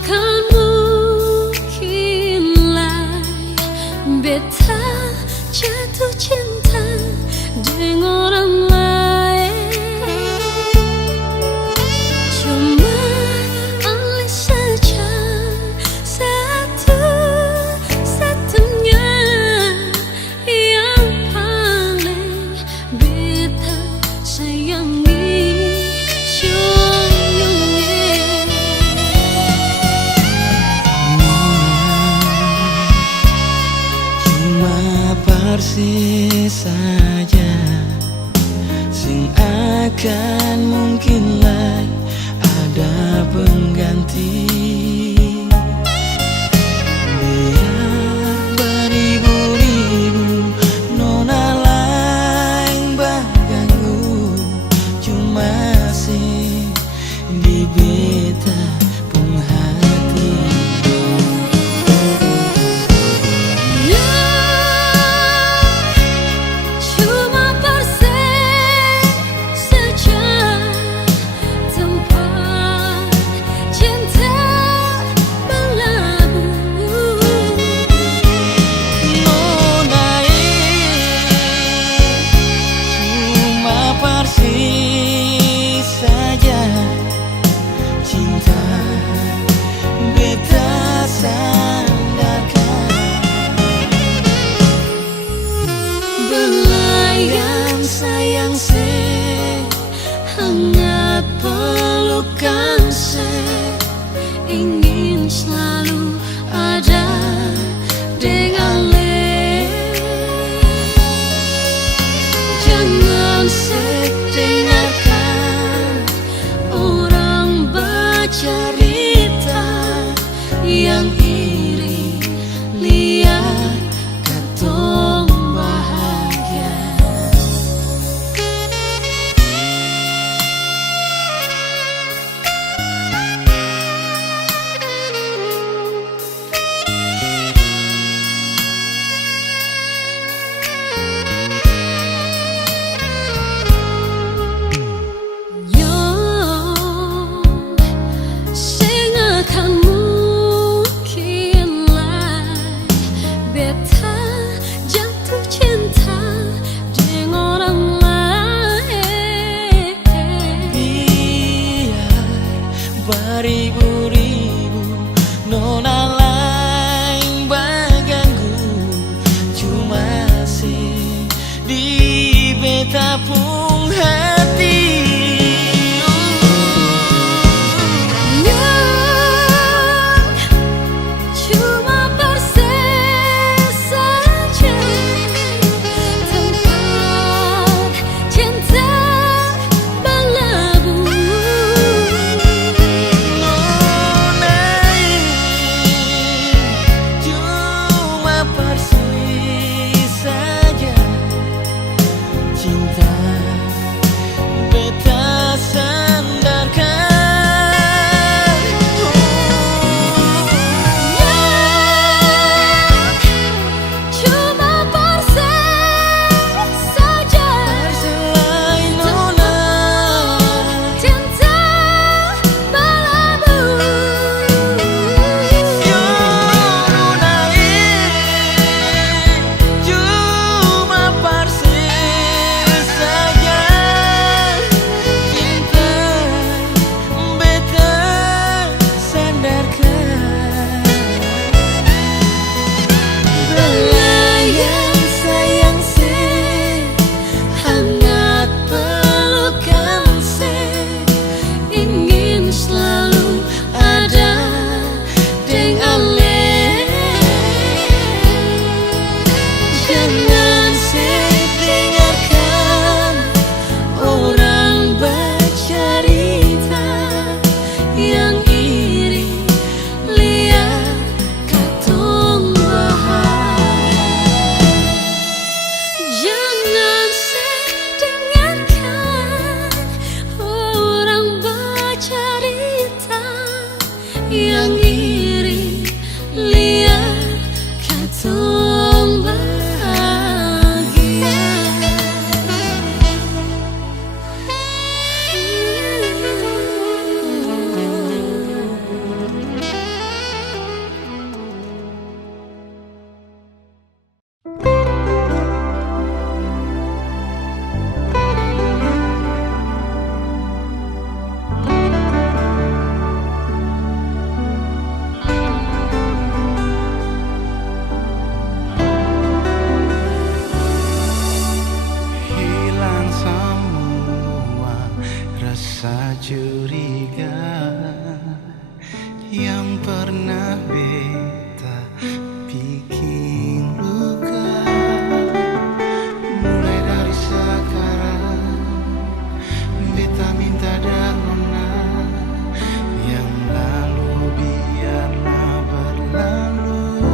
Takkan mungkinlah beta jatuh cinta dengan orang lain. Cuma alis saja satu-satunya yang paling beta sayangi. Persis saja sing akan mungkinlah ada pengganti. Biar beribu-ribu nona lain baganggu, cuma sing di beta pun hati. Persis saja cinta beta sandarkan, belayan sayang hangat pelukan ingin selalu ada dengan jangan dengarkan orang bercerita yang iri, lihat katong bahagia. beribu-ribu nona lain baganggu, cuma sih di beta pun hati. rasa curiga yang pernah beta bikin luka. Mulai dari sekarang beta minta dan nona, yang lalu biarlah berlalu.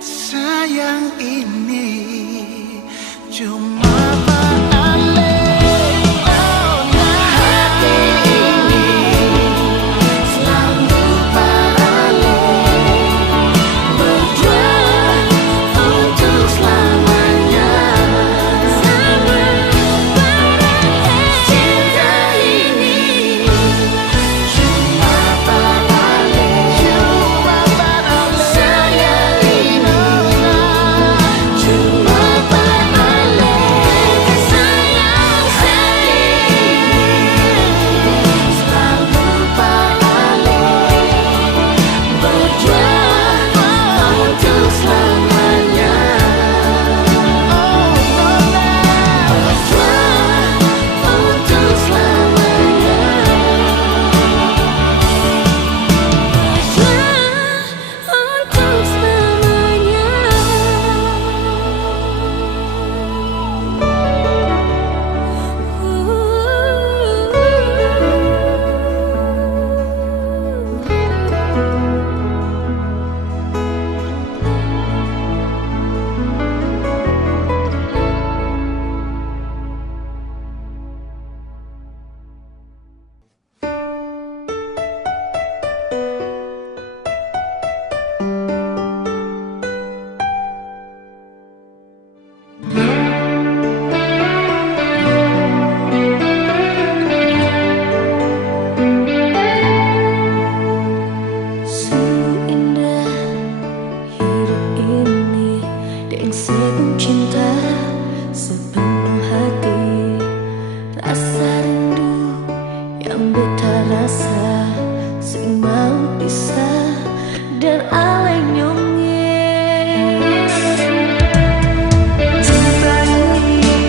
Sayang ini cuma cinta ini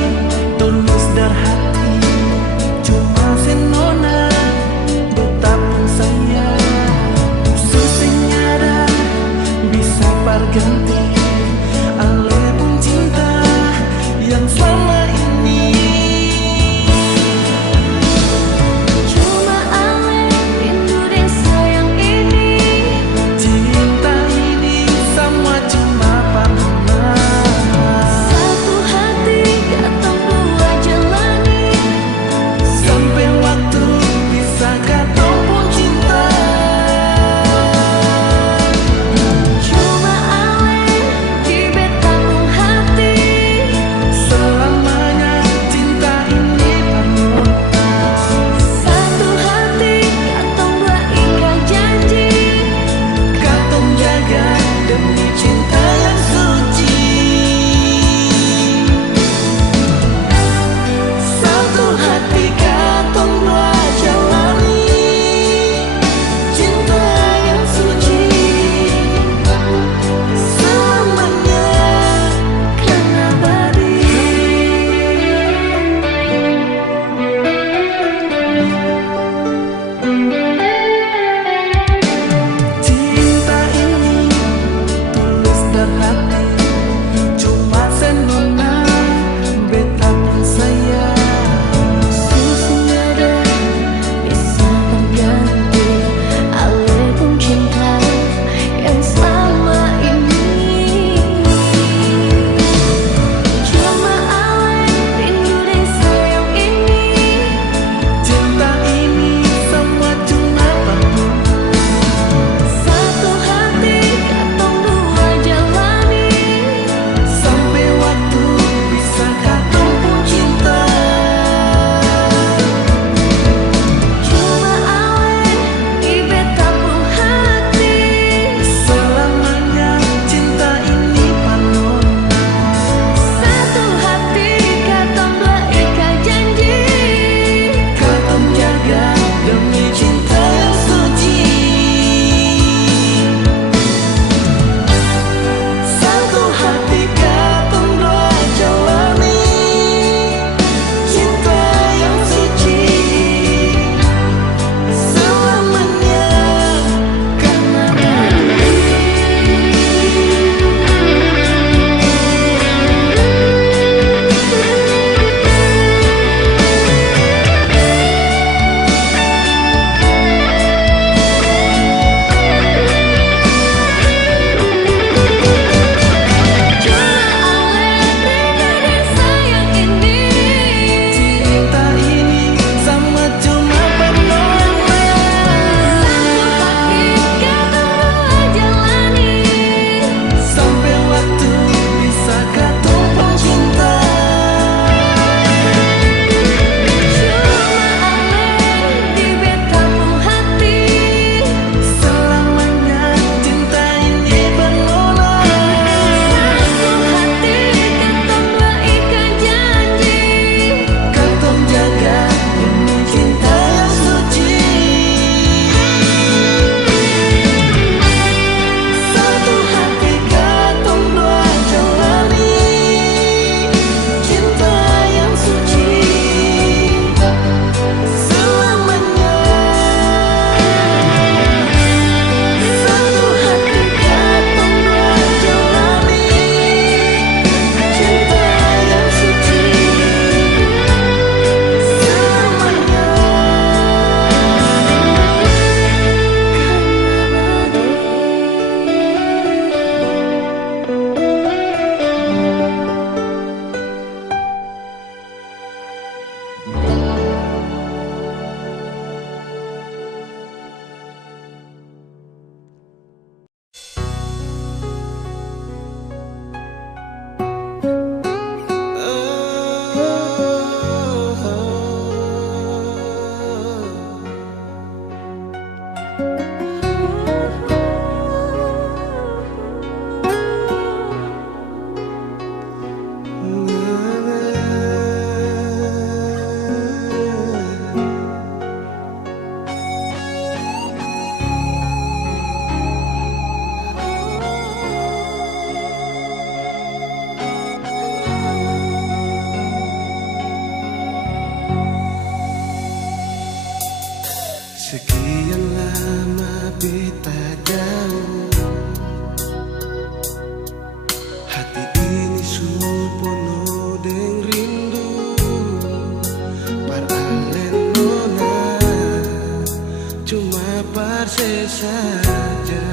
saja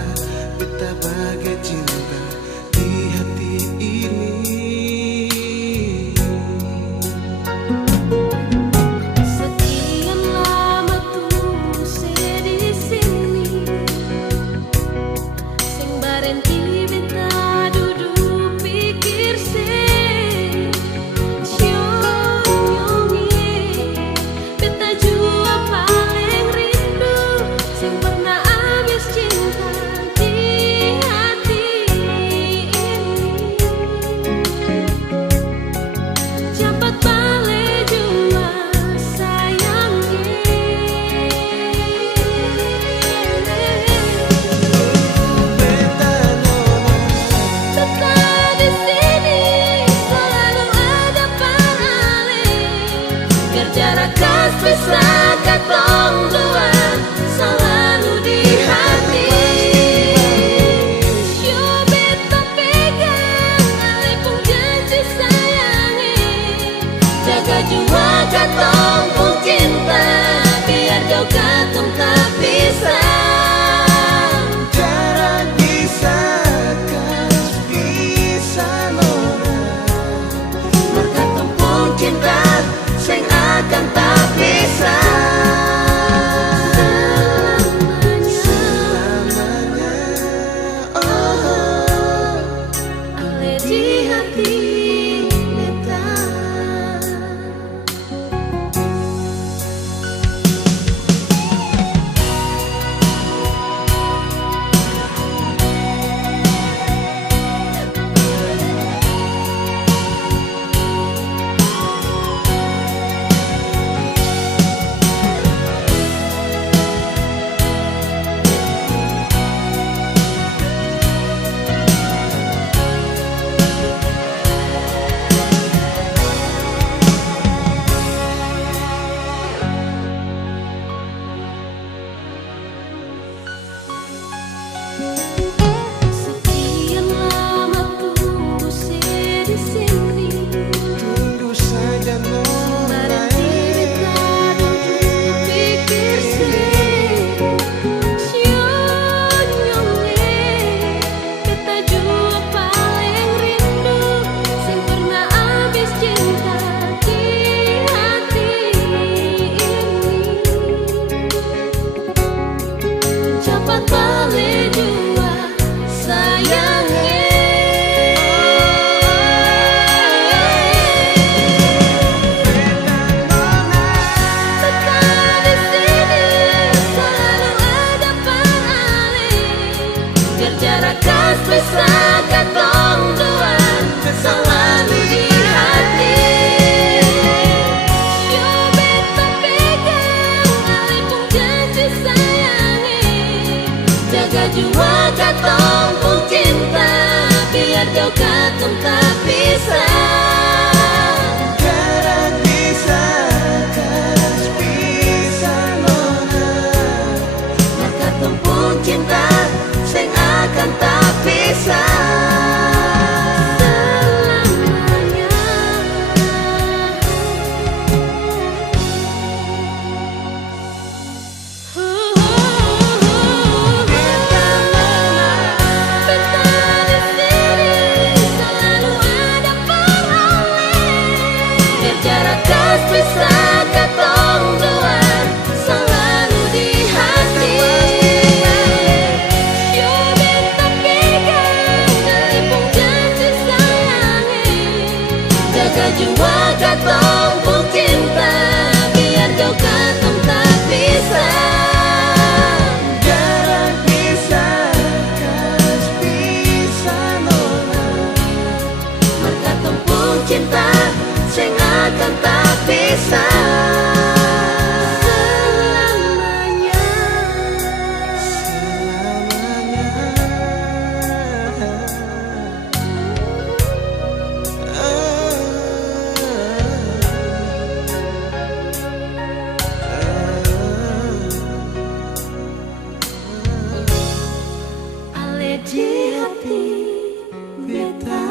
beta bagai cinta di hati ini. Sekian lama tunggu se di sini, sing barenti beta duduk pikir se. Beta jua paling rindu, sing pernah habis cinta di hati ini. Cepat balik jua sayangnya. Beta nona Tetap di sini, selalu ada paling. Biar jarak pisah katong dua selalu di hati. Yo beta pegang alipun janji sayangi, jaga jua katong pun cinta, biar jauh katong tak pisah. jarak pisahkan bisa nona. Katong pun cinta, sing akan tak pisah. Selamanya, oh, Ale di hati beta. Sekian lama tunggu se di sini, tunggu saja nona. barenti beta duduk pikir se. Nyonge beta jua paling rindu, sing pernah habis cinta di hati ini. Cepat balik jua sayangnya. Tetap di sini, selalu ada paling. Biar jarak pisah katong dua selalu di hati. Yo beta pegang alipun janji sayangi, jaga jua katong pun cinta, biar jauh katong tak pisah. Jarak pisahkan bisa nona. Katong pun cinta, sing akan tak pisah. Selamanya. Beta di sini, selalu ada paling. Biar jarak pisah katong dua selalu di hati. Yo beta pegang alipun janji sayangi, jaga jua katong pun cinta, biar jauh katong tak pisah. Jarak pisahkan bisa nona. Katong pun cinta, sing akan tak pisah. Selamanya. Ale di hati beta.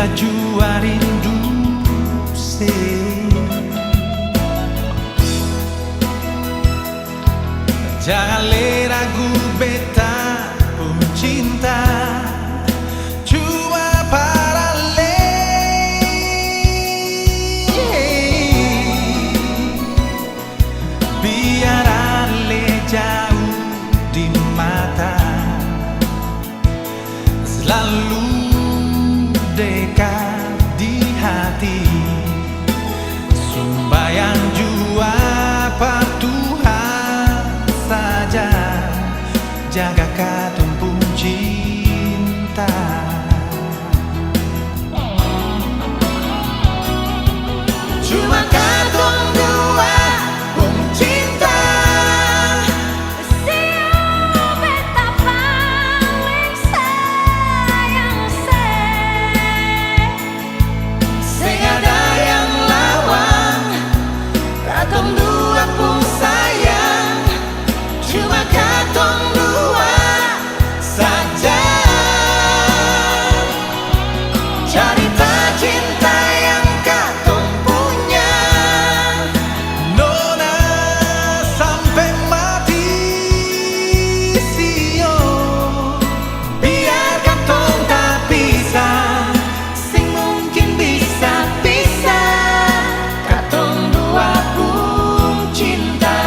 beta jua rindu se. Jangan le ragu beta pun cinta cuma para le. Biar ale jauh di mata, selalu dekat di hati. Sembayang jua per Tuhan saja, jaga katong pun cinta. Cuma katong dua pun cinta. Siapa beta paling sayang se. Sing ada yang lawan, katong dua pun sayang. Cuma katong dua saja. Cerita cinta yang katong punya, nona sampai mati sio. Biar katong tak pisah, sing mungkin bisa pisah. Katong dua pun cinta.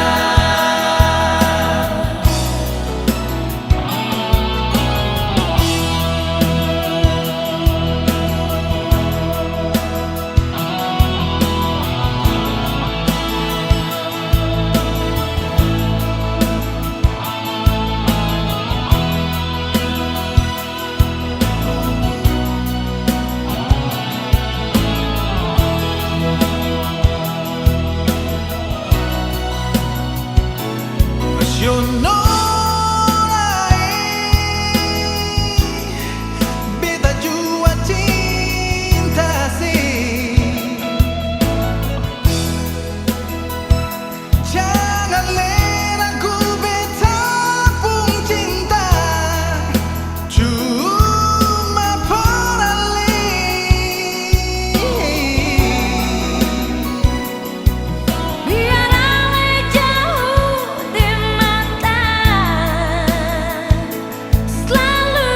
Yo no beta jua cinta sih. Jangan le ragu beta pun cinta cuma para le. Biar ale jauh di mata, selalu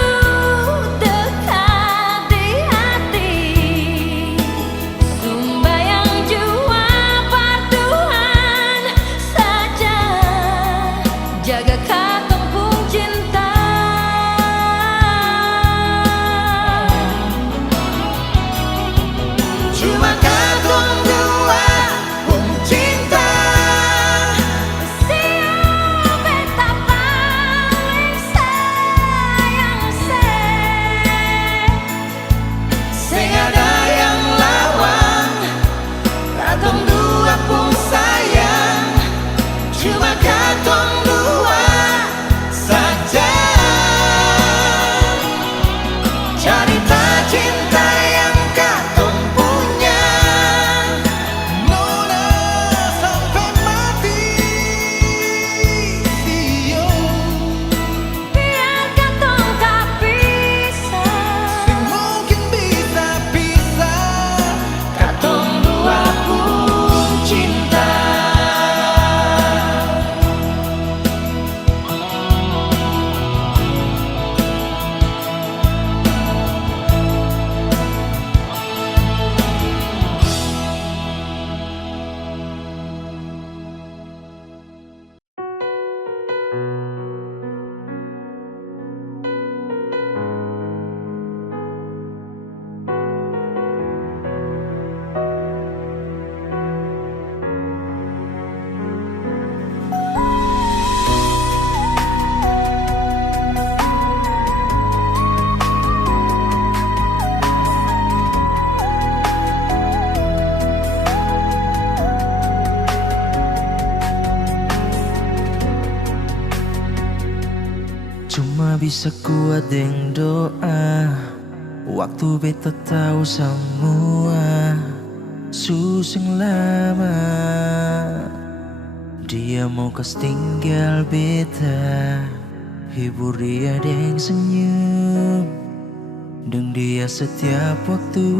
dekat di hati. Sembayang jua per Tuhan saja, jaga katong pun cinta. Cuma katong dua pun cinta. Siapa beta paling sayang se. Sing ada yang lawan, katong dua pun sayang. Cuma katong dua saja. Cerita cinta yang katong punya, nona sampai mati sio. Biar katong tak pisah, Sing mungkin bisa pisah. Katong dua pun cinta. Cuma bisa kuat dengan doa, waktu beta tahu semua susung lama. Dia mau kas tinggal beta, hibur dia dengan senyum. dengan dia setiap waktu.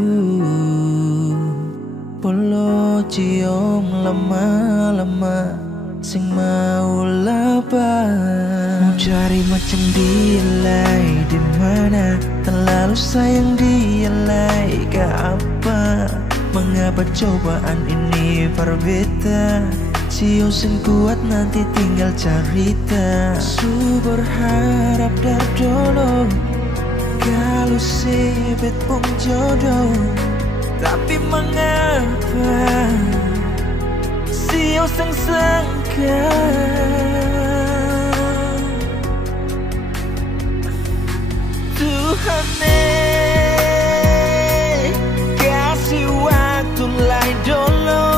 Polo cium lama-lama sing mau lapar. Mau cari macam dia lai di mana, terlalu sayang dia lai ke apa? Mengapa cobaan ini berbeda? Sio sing kuat nanti tinggal cerita. Su berharap dar dulu kalau sebet pun jodoh. Tapi mengapa Sio sang sangka Tuhan kasih waktu lain dulu.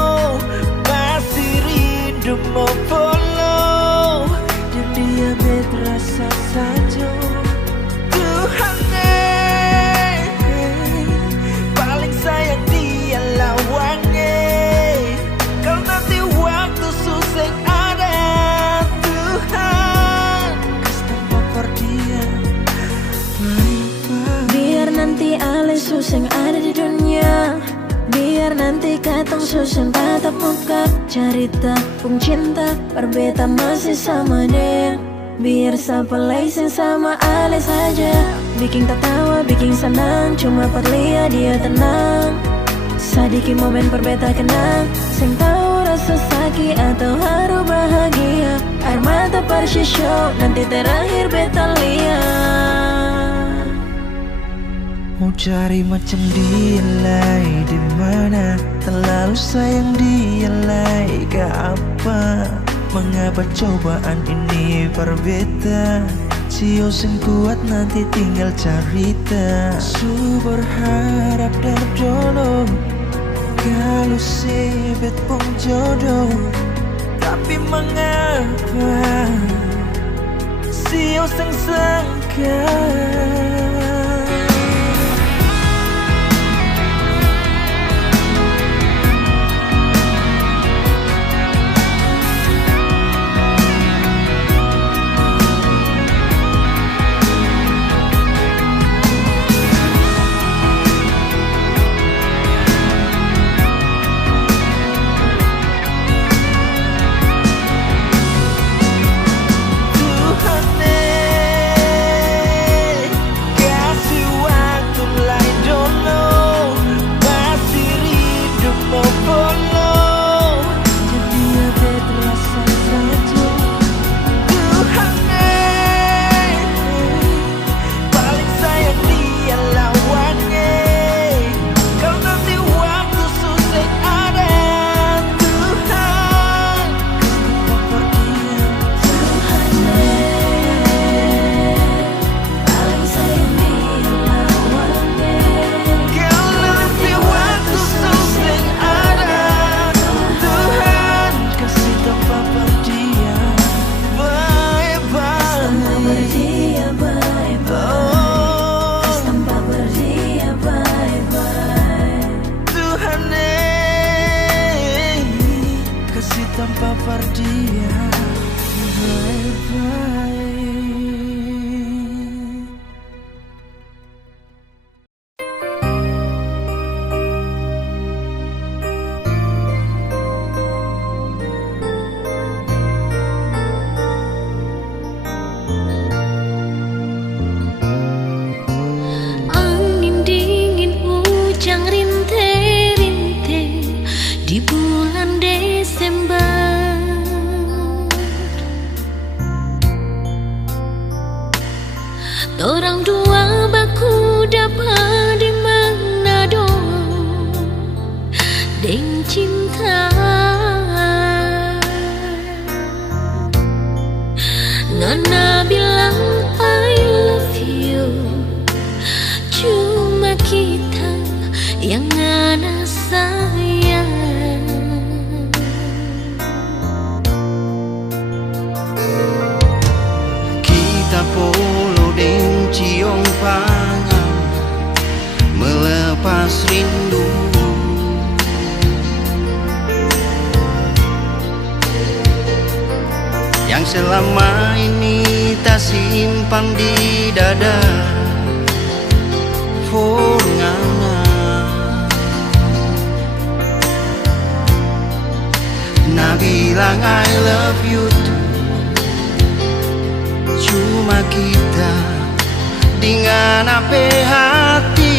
Masih rindu mau follow dan dia berasa saja. Tuhan paling sayang dia lawannya. Kalau nanti waktu susah ada, Tuhan kasih tempat dia. Biar nanti ale susah ada di dunia, biar nanti katong susah tatap muka. Cerita pun cinta berbeda masih sama dia. Biar siapa lain sama ale saja. Bikin tertawa, bikin senang, cuma perlihat dia tenang. Sedikit momen berbeda kenang, sing tahu rasa sakit atau haru bahagia. Air mata show nanti terakhir beta lihat. Mau cari macam dia lai di mana, terlalu sayang dia lai ke apa? Mengapa cobaan ini berbeda? Sio sing kuat nanti tinggal cerita. Su berharap dar dulu kalau sebet pun jodoh. Tapi mengapa Sio sing sangka tanpa perdia. Bye-bye. Angin dingin hujan rinte-rinte di bulan Desember. Orang dua baku dapat di Manado deng cinta. Nona bilang I love you, cuma kita yang ana sayang. Kita polo deng ciong pangan melepas rindu. Yang selama ini tak simpan di dada. Fungana Na bilang I love you too, cuma kita dengan apa hati.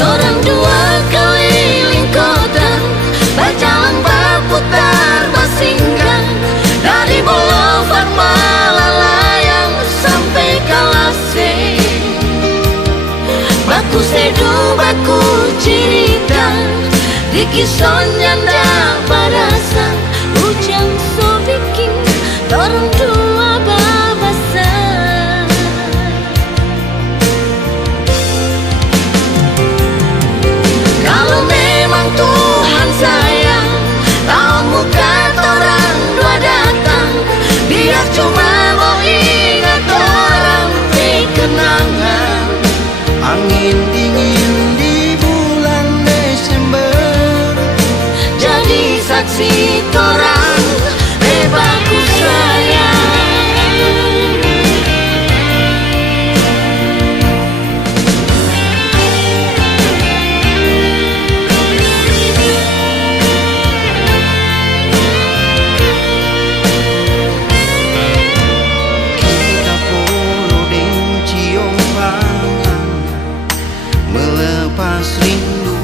Orang dua keliling kota, berjalan berputar bersinggang dari Boulevard Malalayang sampai Kalaseng. Baku seduh, baku cerita, di kisah nyanda berasa. Ujang so bikin orang dua babasa. Kalau memang Tuhan sayang, tahun muka orang dua datang, biar cuma mau ingat orang di kenangan. Angin dingin di bulan Desember Jadi saksi torang bebasku sayang. Kita polo deng cium tangan melepas rindu.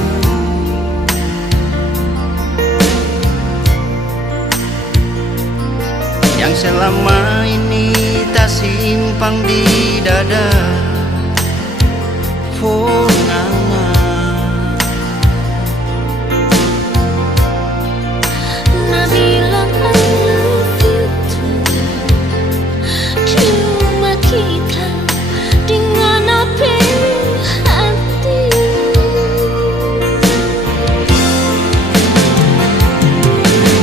Yang selama ini tak simpang di dada. Fungana Na bilang I love you too, cuma kita dengan apa hati.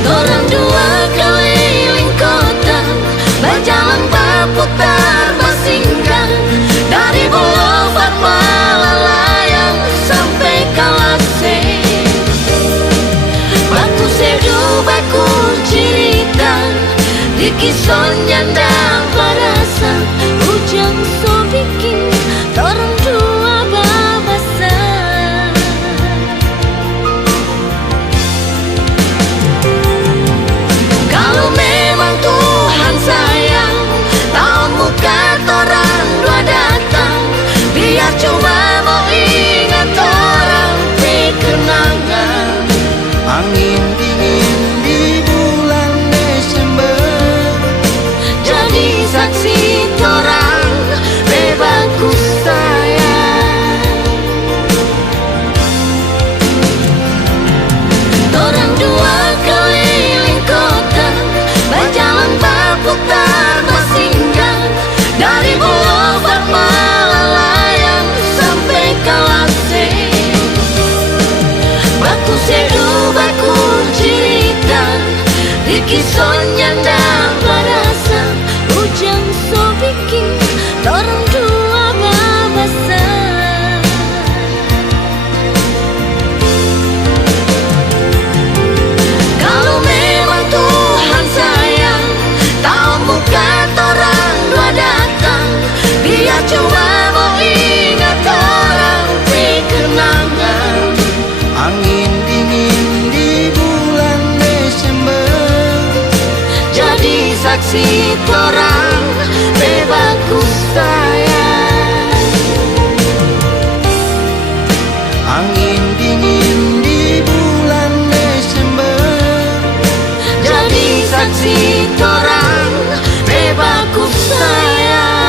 Orang dua keliling kota, berjalan berputar bersinggang dari Boulevard Malalayang sampai Kalaseng. Baku seduh, baku cerita, di kisah nyanda berasa. Ujang so bikin orang dua babasa. Kalau memang Tuhan sayang, tahun muka orang dua datang, biar cuma mau ingat orang di kenangan. angin dingin di bulan Desember Jadi saksi torang bebasku sayang. Torang dua keliling kota, berjalan berputar bersinggang dari Boulevard Malalayang sampai Kalaseng. Baku seduh, baku cerita, di kisah nyanda berasa. Ujang so bikin orang dua babasa. Kalau memang Tuhan sayang, tahun muka orang dua datang, biar cuma mau ingat orang di kenangan. angin dingin di bulan Desember Jadi saksi torang bebasku sayang. angin dingin di bulan Desember Jadi saksi torang bebasku sayang.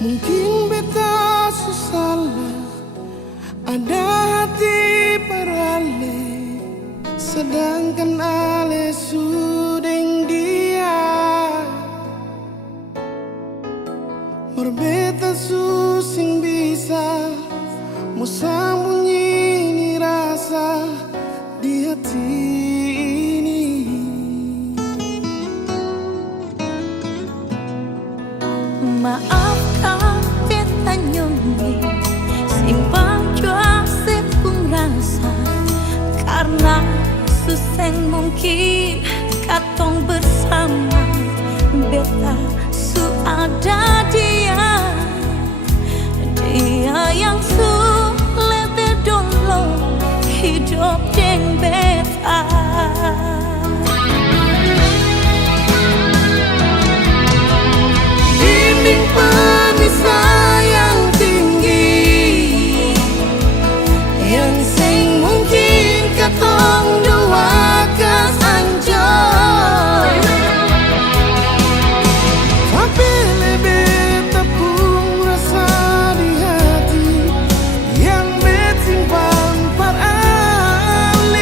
Mungkin beta sesalah, ada hati perale, sedangkan ale sudeng dia. Berbeta susing bisa mau sembunyi ni rasa di hati ini. Maafkan beta nyonyi simpan jua sepung rasa, karena suseng mungkin katong bersama. Beta su ada dia yang su lebih dulu hidup deng beta. Dinding pemisah yang tinggi yang sing mungkin katong dua kesanjung, tapi lebih tepung rasa di hati yang bersimpan per alih.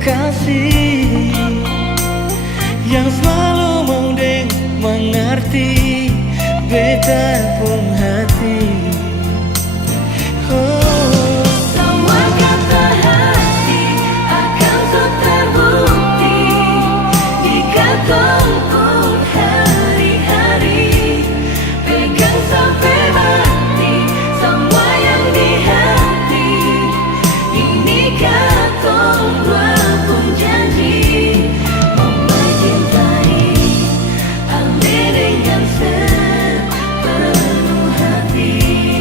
kekasih yang selalu mau deng mengerti beta pun hati. Oh, Semua kata hati akan terbukti di katong pun hari-hari. Pegang sampai mati semua yang di hati. Ini katong dua pun janji mencintai Ale dengan sepenuh hati.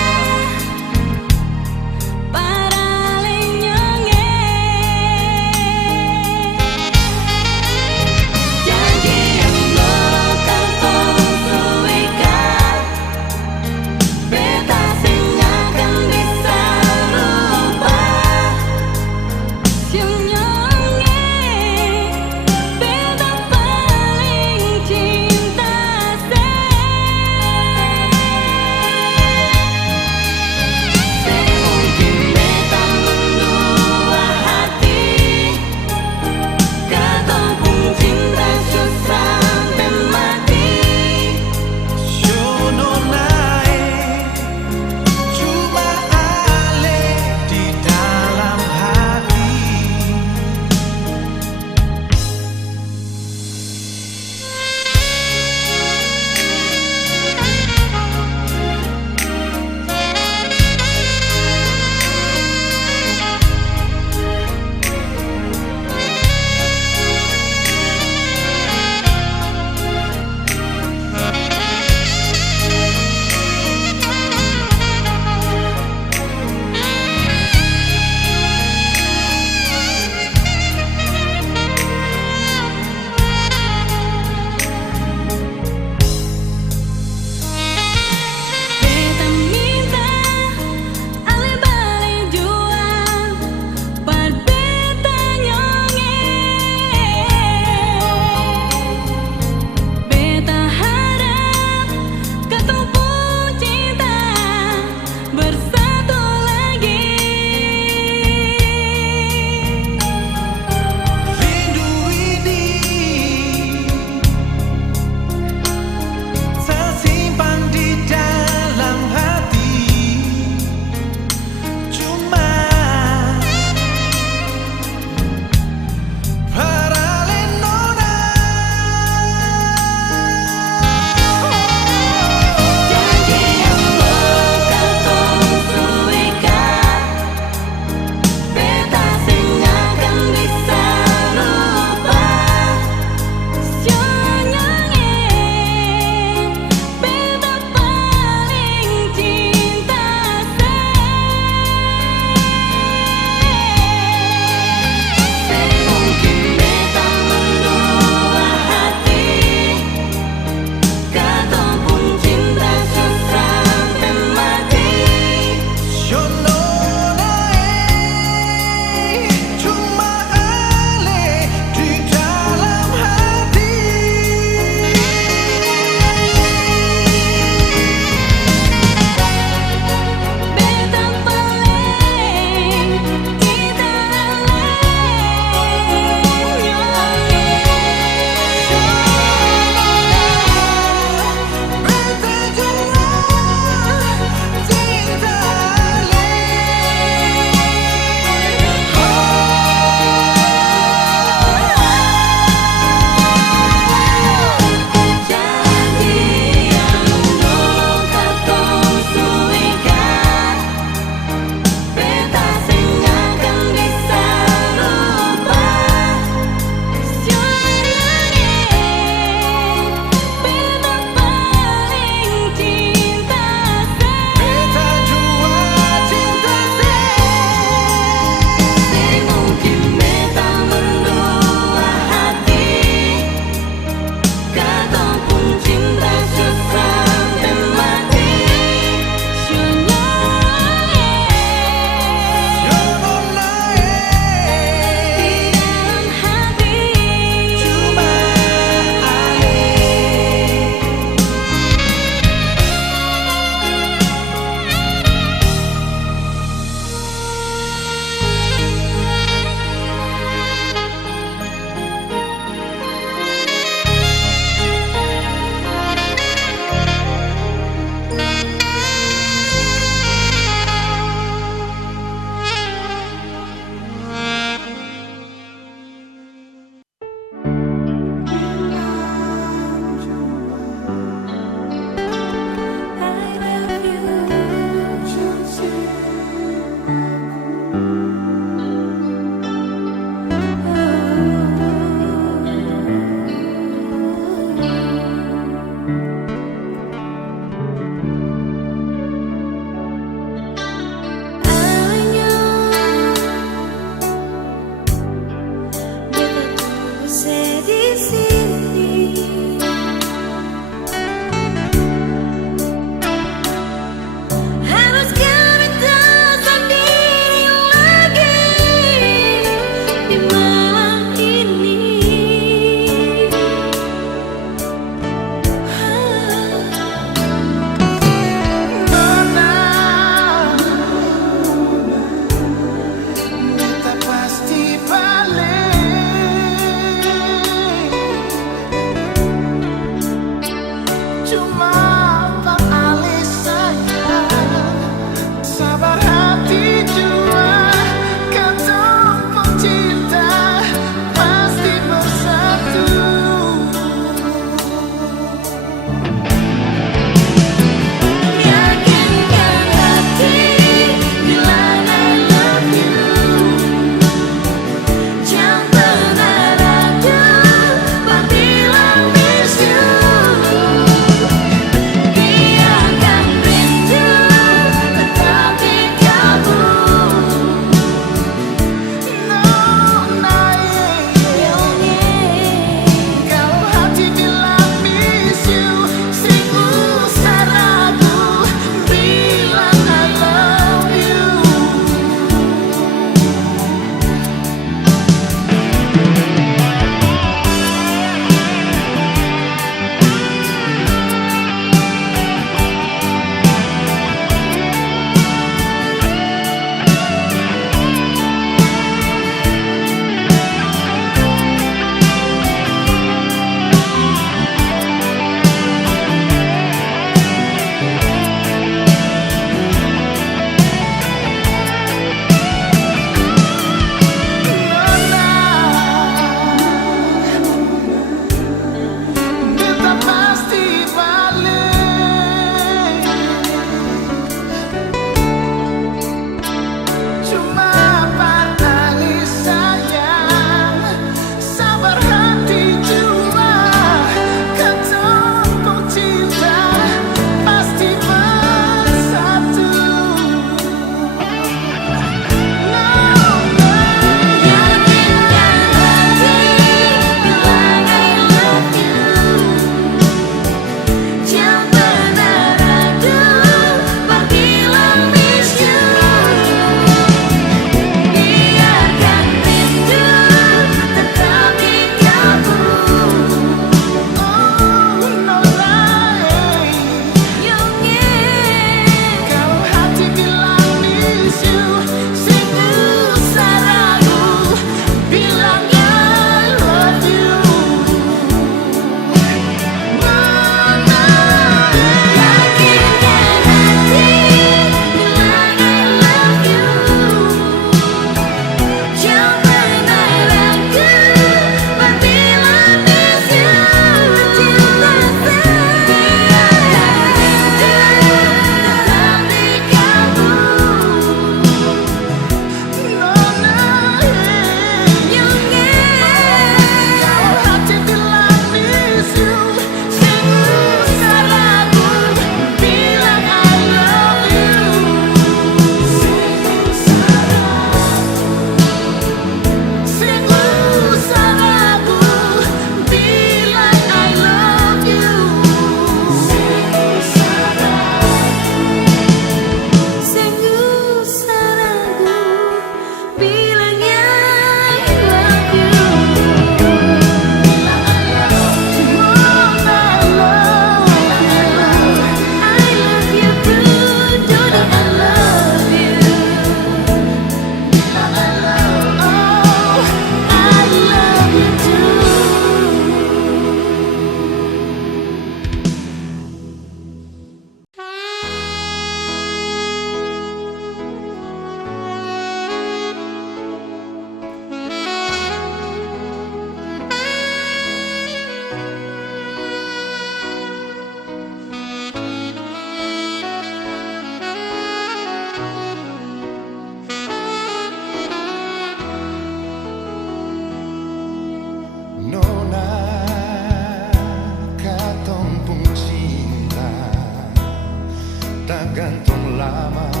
kita gantung lama.